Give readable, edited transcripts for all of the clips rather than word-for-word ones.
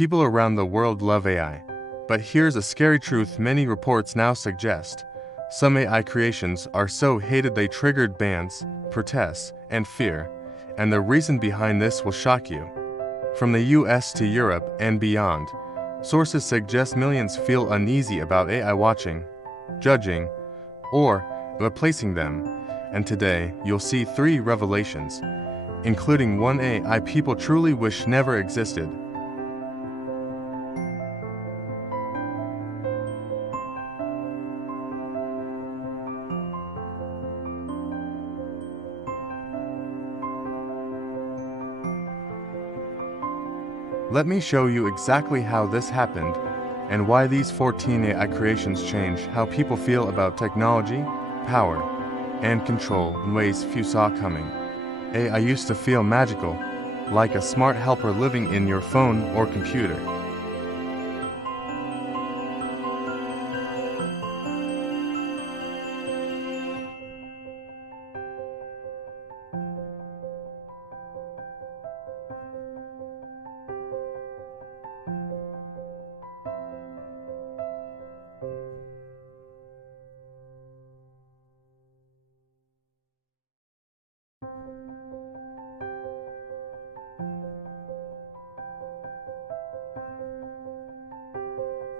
People around the world love AI. But here's a scary truth many reports now suggest. Some AI creations are so hated they triggered bans, protests, and fear. And the reason behind this will shock you. From the US to Europe and beyond, sources suggest millions feel uneasy about AI watching, judging, or replacing them. And today, you'll see 3 revelations, including one AI people truly wish never existed. Let me show you exactly how this happened and why these 14 AI creations change how people feel about technology, power, and control in ways few saw coming. AI used to feel magical, like a smart helper living in your phone or computer.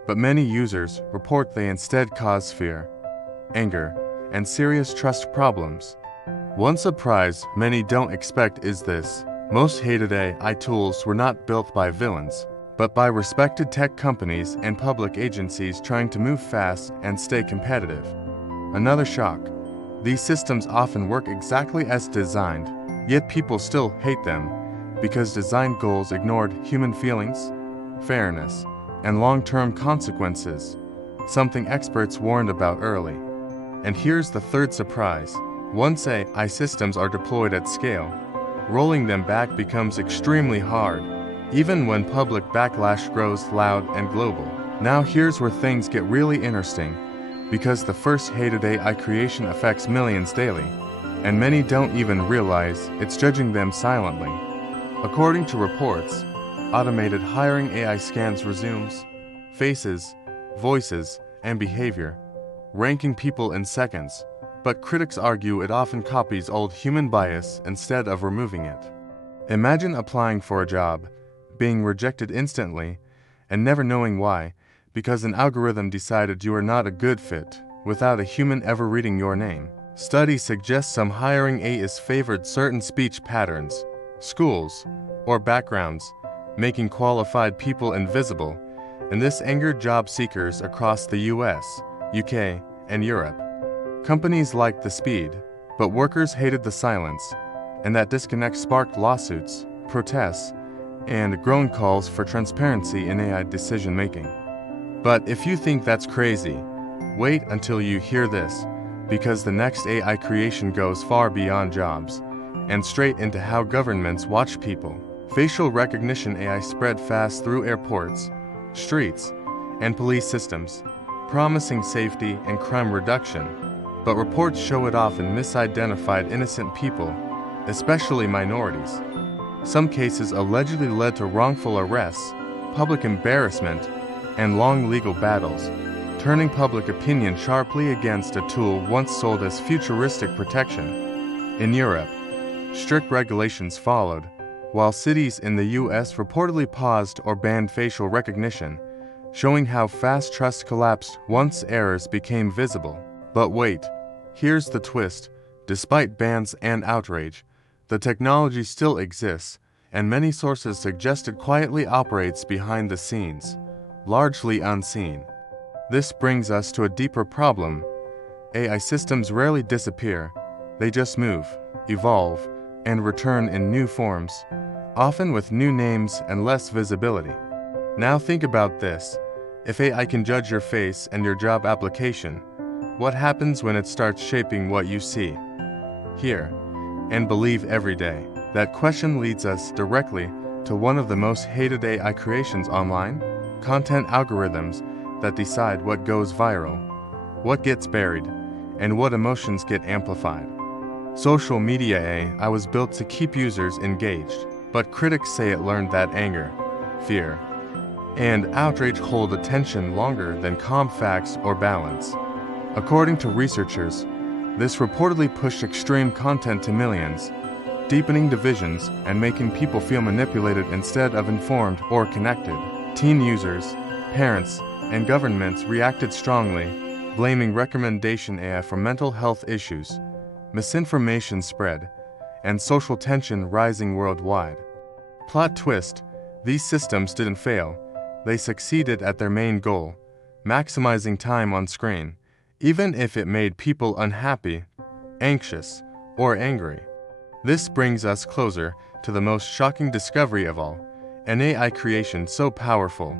But many users report they instead cause fear, anger, and serious trust problems. One surprise many don't expect is this: most hated AI tools were not built by villains, but by respected tech companies and public agencies trying to move fast and stay competitive. Another shock: these systems often work exactly as designed, yet people still hate them because design goals ignored human feelings, fairness, and long-term consequences, something experts warned about early. And here's the third surprise: once AI systems are deployed at scale, rolling them back becomes extremely hard, even when public backlash grows loud and global. Now here's where things get really interesting, because the first hated AI creation affects millions daily, and many don't even realize it's judging them silently. According to reports, automated hiring AI scans resumes faces, voices, and behavior, ranking people in seconds, but critics argue it often copies old human bias instead of removing it. Imagine applying for a job, being rejected instantly, and never knowing why, because an algorithm decided you are not a good fit, without a human ever reading your name. Studies suggest some hiring AIs favored certain speech patterns, schools, or backgrounds, making qualified people invisible, and this angered job seekers across the US, UK, and Europe. Companies liked the speed, but workers hated the silence, and that disconnect sparked lawsuits, protests, and growing calls for transparency in AI decision-making. But if you think that's crazy, wait until you hear this, because the next AI creation goes far beyond jobs, and straight into how governments watch people. Facial recognition AI spread fast through airports, streets, and police systems, promising safety and crime reduction. But reports show it often misidentified innocent people, especially minorities. Some cases allegedly led to wrongful arrests, public embarrassment, and long legal battles, turning public opinion sharply against a tool once sold as futuristic protection. In Europe, strict regulations followed, while cities in the US reportedly paused or banned facial recognition, showing how fast trust collapsed once errors became visible. But wait, here's the twist: despite bans and outrage, the technology still exists, and many sources suggest it quietly operates behind the scenes, largely unseen. This brings us to a deeper problem. AI systems rarely disappear, they just move, evolve, and return in new forms, often with new names and less visibility. Now think about this: if AI can judge your face and your job application, what happens when it starts shaping what you see, hear, and believe every day? That question leads us directly to one of the most hated AI creations online: content algorithms that decide what goes viral, what gets buried, and what emotions get amplified. Social media AI was built to keep users engaged, but critics say it learned that anger, fear, and outrage hold attention longer than calm facts or balance. According to researchers, this reportedly pushed extreme content to millions, deepening divisions and making people feel manipulated instead of informed or connected. Teen users, parents, and governments reacted strongly, blaming recommendation AI for mental health issues, misinformation spread, and social tension rising worldwide. Plot twist: these systems didn't fail, they succeeded at their main goal, maximizing time on screen, even if it made people unhappy, anxious, or angry. This brings us closer to the most shocking discovery of all: an AI creation so powerful,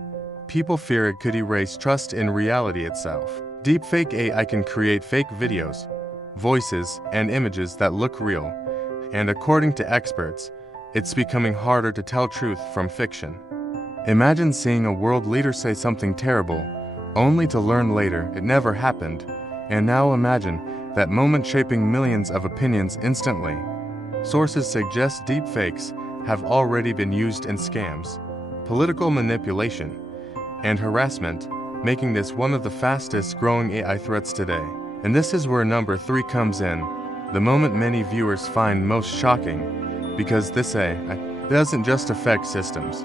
people fear it could erase trust in reality itself. Deepfake AI can create fake videos, voices, and images that look real, and according to experts, it's becoming harder to tell truth from fiction. Imagine seeing a world leader say something terrible, only to learn later it never happened, and now imagine that moment shaping millions of opinions instantly. Sources suggest deepfakes have already been used in scams, political manipulation, and harassment, making this one of the fastest growing AI threats today. And this is where number 3 comes in, the moment many viewers find most shocking, because this AI doesn't just affect systems,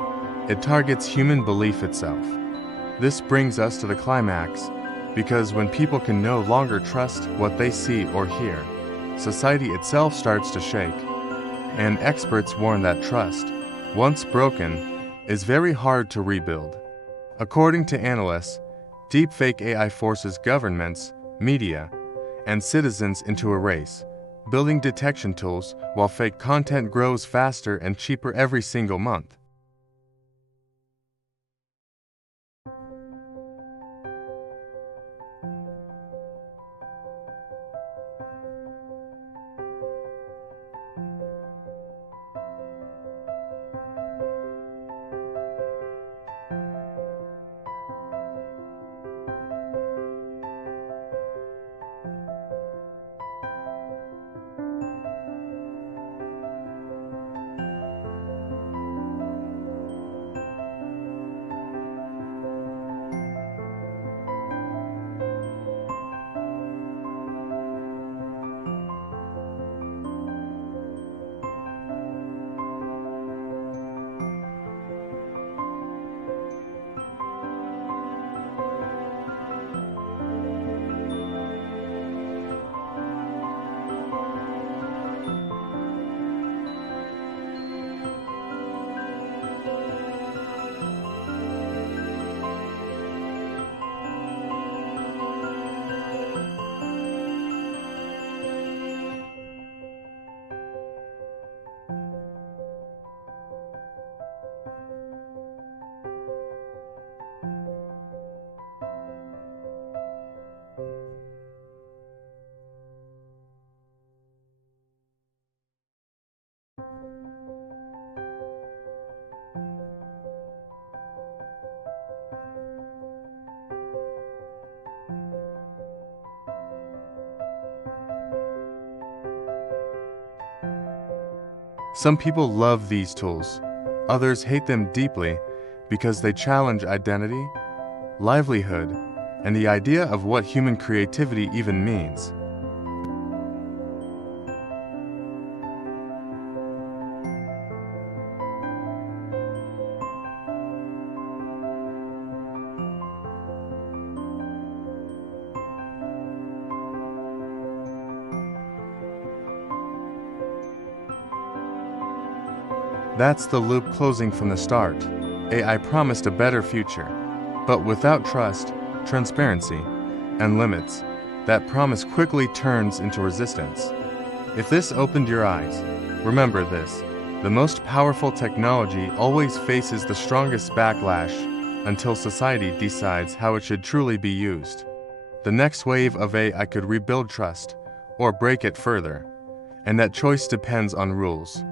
it targets human belief itself. This brings us to the climax, because when people can no longer trust what they see or hear, society itself starts to shake. And experts warn that trust, once broken, is very hard to rebuild. According to analysts, deepfake AI forces governments, media, and citizens into a race, building detection tools while fake content grows faster and cheaper every single month. Some people love these tools, others hate them deeply because they challenge identity, livelihood, and the idea of what human creativity even means. That's the loop closing from the start. AI promised a better future, but without trust, transparency, and limits, that promise quickly turns into resistance. If this opened your eyes, remember this: the most powerful technology always faces the strongest backlash until society decides how it should truly be used. The next wave of AI could rebuild trust or break it further, and that choice depends on rules,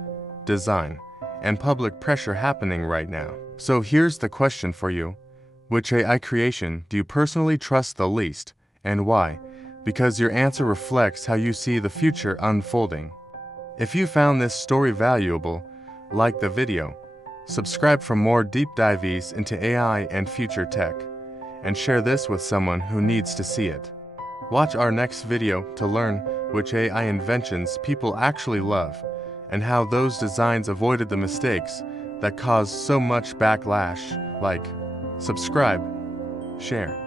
design, and public pressure happening right now. So here's the question for you: which AI creation do you personally trust the least, and why? Because your answer reflects how you see the future unfolding. If you found this story valuable, like the video, Subscribe for more deep dives into AI and future tech, and share this with someone who needs to see it. Watch our next video to learn which AI inventions people actually love, and how those designs avoided the mistakes that caused so much backlash. Like, subscribe, share.